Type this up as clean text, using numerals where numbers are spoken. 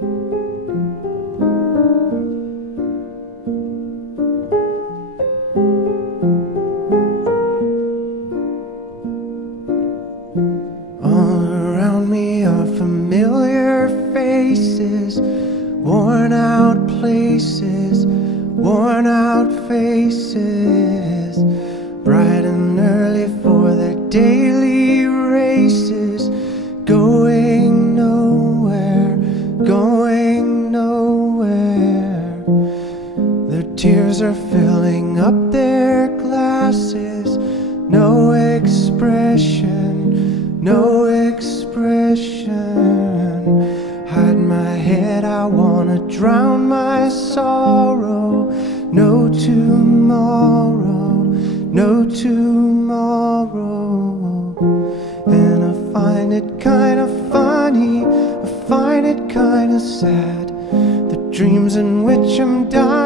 All around me are familiar faces, worn out places, worn out faces, bright and early for their daily races, going nowhere, going nowhere. Their tears are filling up their glasses, no expression, no expression. Hide my head, I wanna drown my sorrow. No tomorrow, no tomorrow. And I find it kinda funny, I find it kinda sad, the dreams in which I'm dying